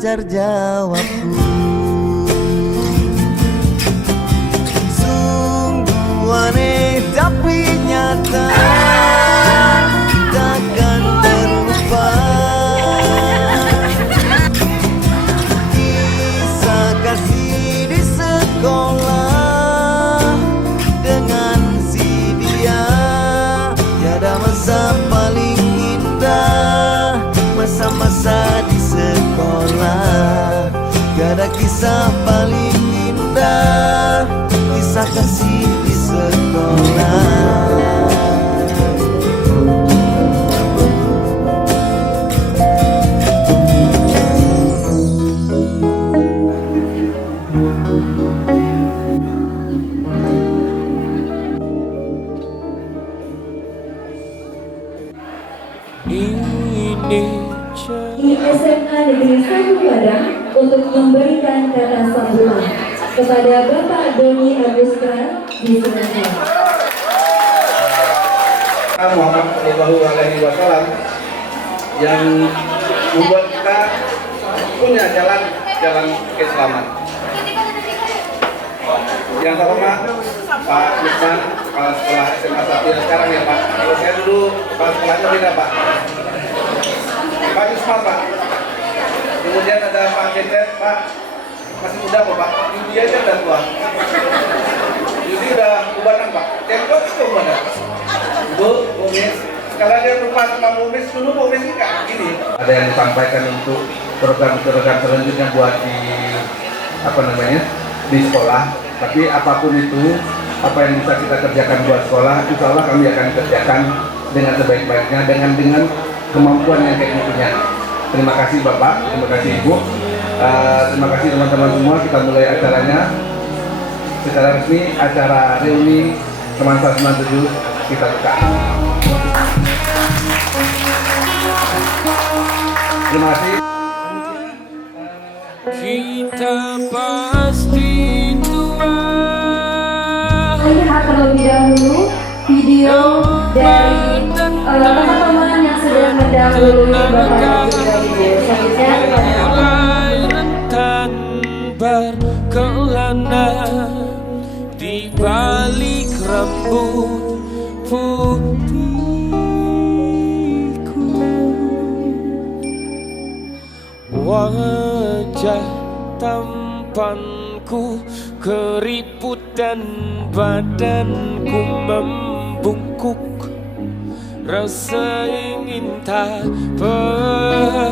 pacar jawabku. Sungguh aneh tapi nyata, takkan terlupa. Kisah kasih di sekolah dengan si dia, tiada masa paling indah, masa-masa di sekolah. Tiada kisah paling indah, kisah kasih di sekolah. Di SMA Negeri 1 Padang untuk memberikan kata sambutan kepada Bapak Doni Agustra di Senayan. Muhammad Shallallahu Alaihi Wasallam yang membuat kita punya jalan keislaman. Yang terhormat Pak Lukman, Kepala Sekolah SMA Satya sekarang ya Pak. Kalau saya dulu kepala sekolahnya beda Pak. Pak Yusman Pak. Kemudian ada Pak Kedet Pak, masih muda Pak. Yudi aja udah tua. Yudi udah ubanan Pak. Tempo itu ubanan. Bu, Bumis. Sekarang dia lupa sama Bumis, dulu Bumis ini kayak gini. Ada yang disampaikan untuk program-program selanjutnya buat di di sekolah. Tapi apapun itu, apa yang bisa kita kerjakan buat sekolah, insya Allah kami akan kerjakan dengan sebaik-baiknya, dengan kemampuan yang kayak punya. Terima kasih Bapak, terima kasih Ibu, terima kasih teman-teman semua. Kita mulai acaranya secara resmi, acara reuni Semansa 97 kita buka. Terima kasih. Kita pasti tua. Lihat terlebih dahulu video dari teman-teman yang sedang mendahului Bapak dan Ibu. Selanjutnya rentan berkelana di balik rambut putihku, wajah tampanku keriput dan badanku membungkuk. Rasa ingin tak percaya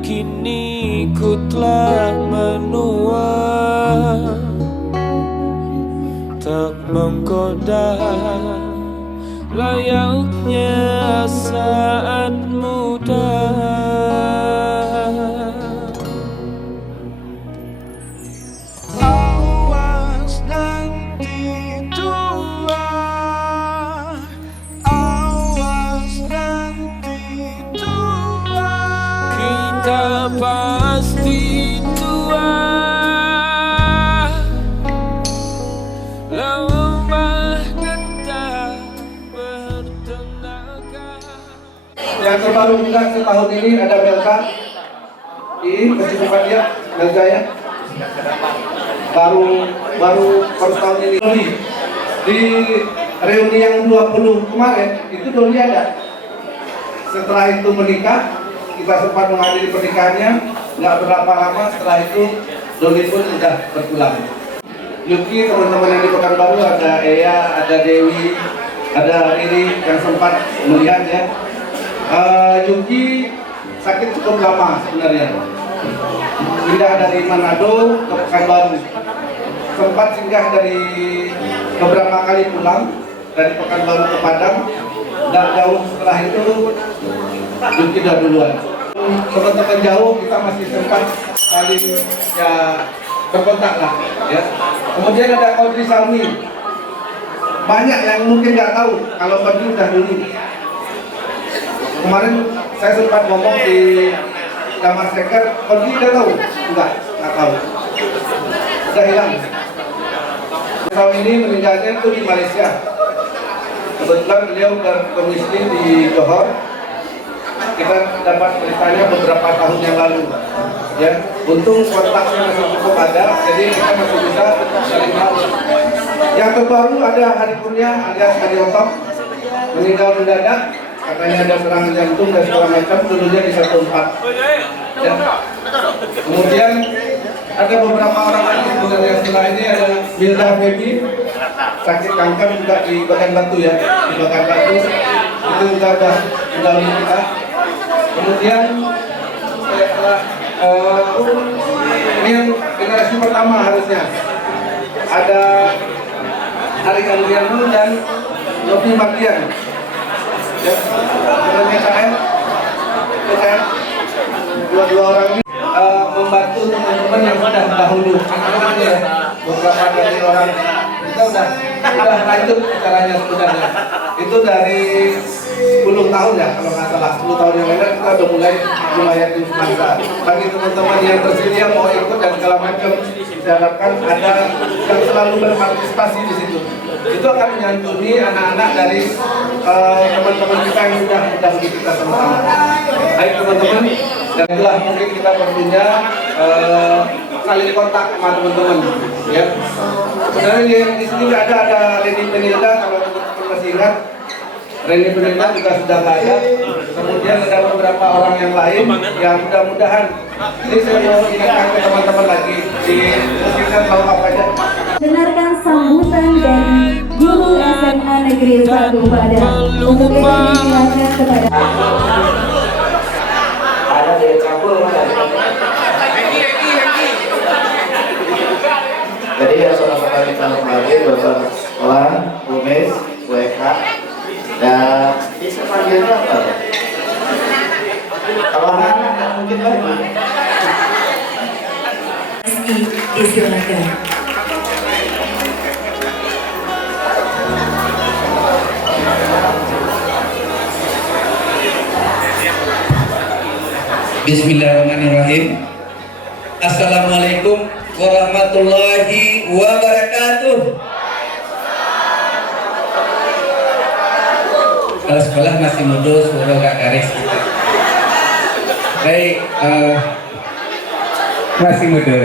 kini ku telah menua, tak menggoda layaknya saat muda. Kita pasti tua, lemah dan tak bertenaga. Yang terbaru juga setahun ini ada Melka. Ini kesibukan dia, Melka ya. Baru tahun ini. Di reuni yang 20 kemarin itu Doni ada. Setelah itu menikah, kita sempat menghadiri pernikahannya, nggak berapa lama setelah itu Doni pun sudah berpulang. Yuki, teman-teman yang di Pekanbaru, ada Eya, ada Dewi, ada Riri yang sempat melihat ya. Yuki sakit cukup lama sebenarnya, pindah dari Manado ke Pekanbaru, sempat singgah dari beberapa kali pulang dari Pekanbaru ke Padang. Nggak jauh setelah itu Yuki udah duluan. Teman-teman jauh kita masih sempat saling ya berkontak lah ya. Kemudian ada Audrey Salmi. Banyak yang mungkin nggak tahu kalau Audrey udah dulu. Kemarin saya sempat ngomong di Damar Seker, Audrey udah tahu? Enggak tahu. Sudah hilang. Tahun ini meninggalnya itu di Malaysia. Kebetulan beliau berdomisili di Johor. kita dapat beritanya beberapa tahun yang lalu. Ya, untung kontaknya masih cukup ada, jadi kita masih bisa saling tahu. Yang terbaru ada Hari Kurnia alias Hari Otok, meninggal mendadak, katanya ada serangan jantung dan segala macam, dulunya di 14. Ya. Kemudian ada beberapa orang lagi sebenarnya setelah ini ada Milda Febi, sakit kanker juga di bagian batu ya, di bagian batu itu juga udah mendahului kita. Kemudian ini yang generasi pertama harusnya ada Ari Andriano dan Novi Mardian. Ya, PKM, dua orang ini membantu teman-teman yang sudah dahulu. Ya, beberapa dari orang kita sudah lanjut caranya sebenarnya. Itu dari 10 tahun ya, kalau nggak salah 10 tahun yang lalu kita sudah mulai tim semasa. Bagi teman-teman yang tersedia mau ikut dan segala macam, diharapkan ada yang selalu berpartisipasi di situ. Itu akan menyantuni anak-anak dari teman-teman kita yang sudah mendahului kita sama-sama. Baik teman-teman, dan itulah mungkin kita perlunya saling kontak sama teman-teman. Ya. Sebenarnya di sini ada Reni Penilda, kalau teman-teman masih ingat. Reni Penilda juga sudah nggak ada. Kemudian ada beberapa orang yang lain yang mudah-mudahan ini saya mau ingatkan ke teman-teman lagi di muslimkan tahu apa aja. Dengarkan sambutan dari Guru SMA Negeri 1 Padang. Untuk itu disilakan kepada ada di campur mana? Jadi ya saudara-saudara kita hormati bersama sekolah, Bumis, WK, dan bisa panggilnya apa? Kalau anak mungkin lagi. Disilakan. Bismillahirrahmanirrahim. Assalamualaikum warahmatullahi wabarakatuh. Kalau sekolah masih muda, suara gak garis kita. Baik, masih muda.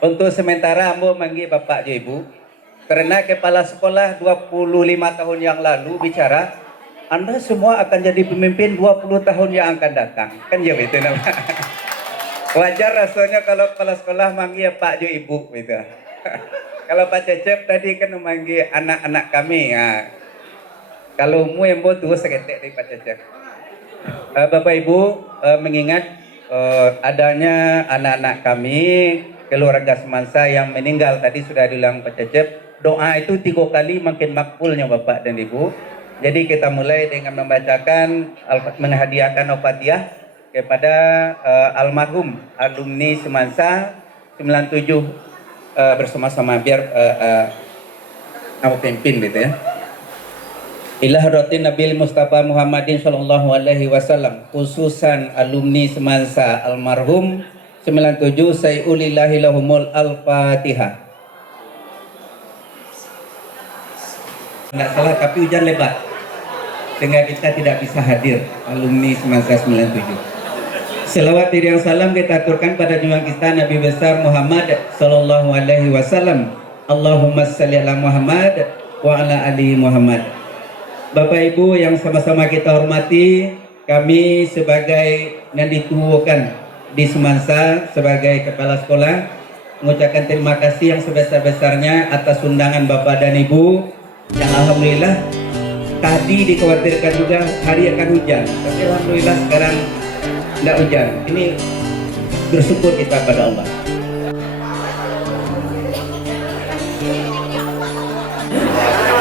Untuk sementara ambo manggil Bapak dan Ibu, karena kepala sekolah 25 tahun yang lalu bicara, Anda semua akan jadi pemimpin 20 tahun yang akan datang. Kan ya betul nama. Wajar rasanya kalau kepala sekolah manggil Pak Jo Ibu gitu. Kalau Pak Cecep tadi kan memanggil anak-anak kami. Ya. Kalau mu yang buat tuh seketek dari Pak Cecep. Bapak Ibu mengingat adanya anak-anak kami, keluarga semansa yang meninggal tadi sudah diulang Pak Cecep. Doa itu 3 kali makin makbulnya Bapak dan Ibu. Jadi kita mulai dengan membacakan, menghadiahkan Al-Fatihah kepada almarhum alumni Semansa 97 bersama-sama biar aku pimpin gitu ya. Ila hadratin Nabi Mustafa Muhammadin sallallahu alaihi wasallam, khususan alumni Semansa almarhum 97 sayulillahi lahumul Al-Fatihah. Enggak salah tapi hujan lebat sehingga kita tidak bisa hadir alumni Semansa 97. Selawat diri yang salam kita aturkan pada junjungan kita Nabi besar Muhammad sallallahu alaihi wasallam. Allahumma shalli ala Muhammad wa ala ali Muhammad. Bapak Ibu yang sama-sama kita hormati, kami sebagai yang dituakan di Semansa sebagai kepala sekolah mengucapkan terima kasih yang sebesar-besarnya atas undangan Bapak dan Ibu. Yang alhamdulillah tadi dikhawatirkan juga hari akan hujan, tapi alhamdulillah sekarang tidak hujan. Ini bersyukur kita pada Allah.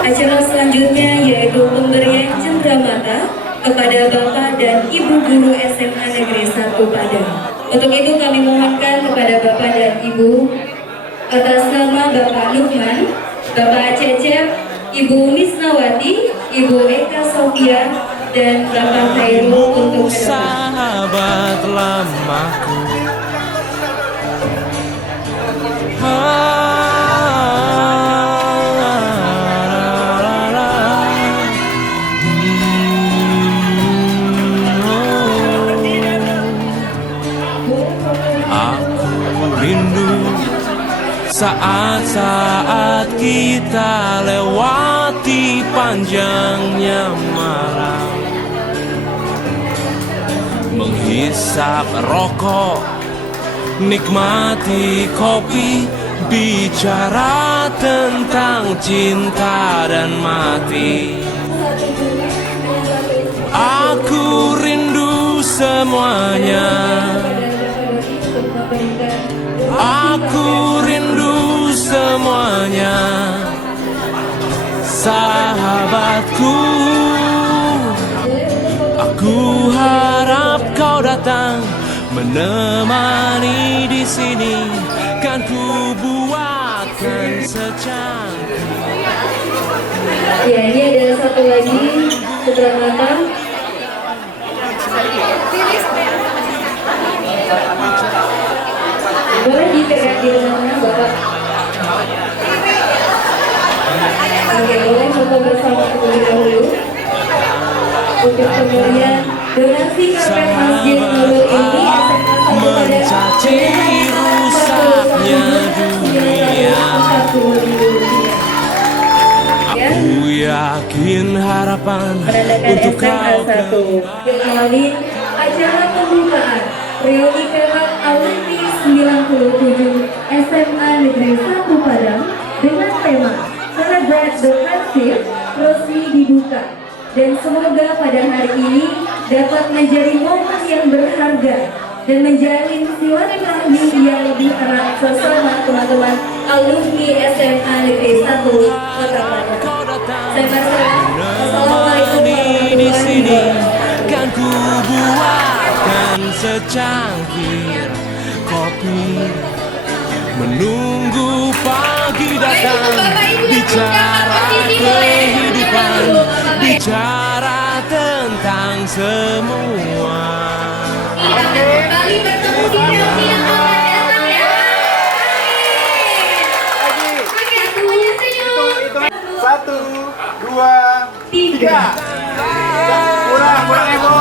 Acara selanjutnya yaitu pemberian cenderamata kepada Bapak dan Ibu Guru SMA Negeri 1 Padang. Untuk itu kami mohonkan kepada Bapak dan Ibu atas nama Bapak Lukman, Bapak Cecep, Ibu Misnawati, Ibu Eka Sofia, dan Bapak Khairul untuk berdoa. Sahabat lamaku. saat-saat kita lewati panjangnya malam, menghisap rokok, nikmati kopi, bicara tentang cinta dan mati. Aku rindu semuanya, aku rindu semuanya, sahabatku. Aku harap kau datang menemani di sini, kan ku buatkan secantik. Ya, ini ada satu lagi putra matang. Boleh dipegang di rumahnya, Bapak. Oke, boleh foto bersama terlebih dahulu. Untuk kemudian donasi karpet masjid Nurul ini mencaci rusaknya dunia. Aku yakin harapan untuk kau melalui acara pembukaan reuni Perak alumni 97 SMA Negeri 1 Padang dengan tema Celebrate the Friendship resmi dibuka, dan semoga pada hari ini dapat menjadi momen yang berharga dan menjalin silaturahmi yang lebih erat sesama teman-teman alumni SMA Negeri 1 Kota Padang. Saya berserah. Assalamualaikum di sini, warahmatullahi wabarakatuh. kan ku buatkan secangkir kopi, menunggu pagi datang, bicara kehidupan, bicara tentang semua. Kembali bertemu di reuni yang akan datang ya. Oke, semuanya senyum. 1, 2, 3. Kurang ibu.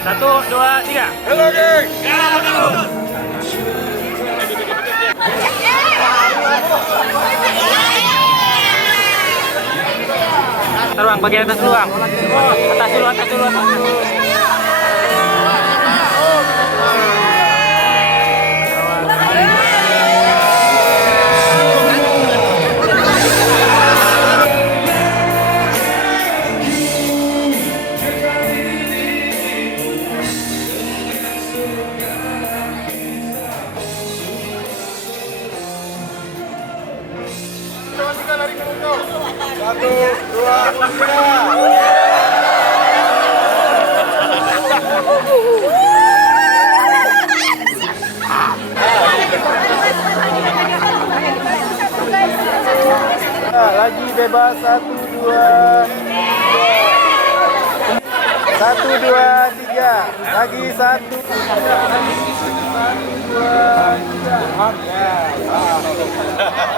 Satu, dua, tiga. Teruang, bagian atas dulu, Bang. Atas dulu, atas dulu, atas dulu. Lagi bebas, 1, 2, 1, 2, 3. Lagi 1, 2, 3.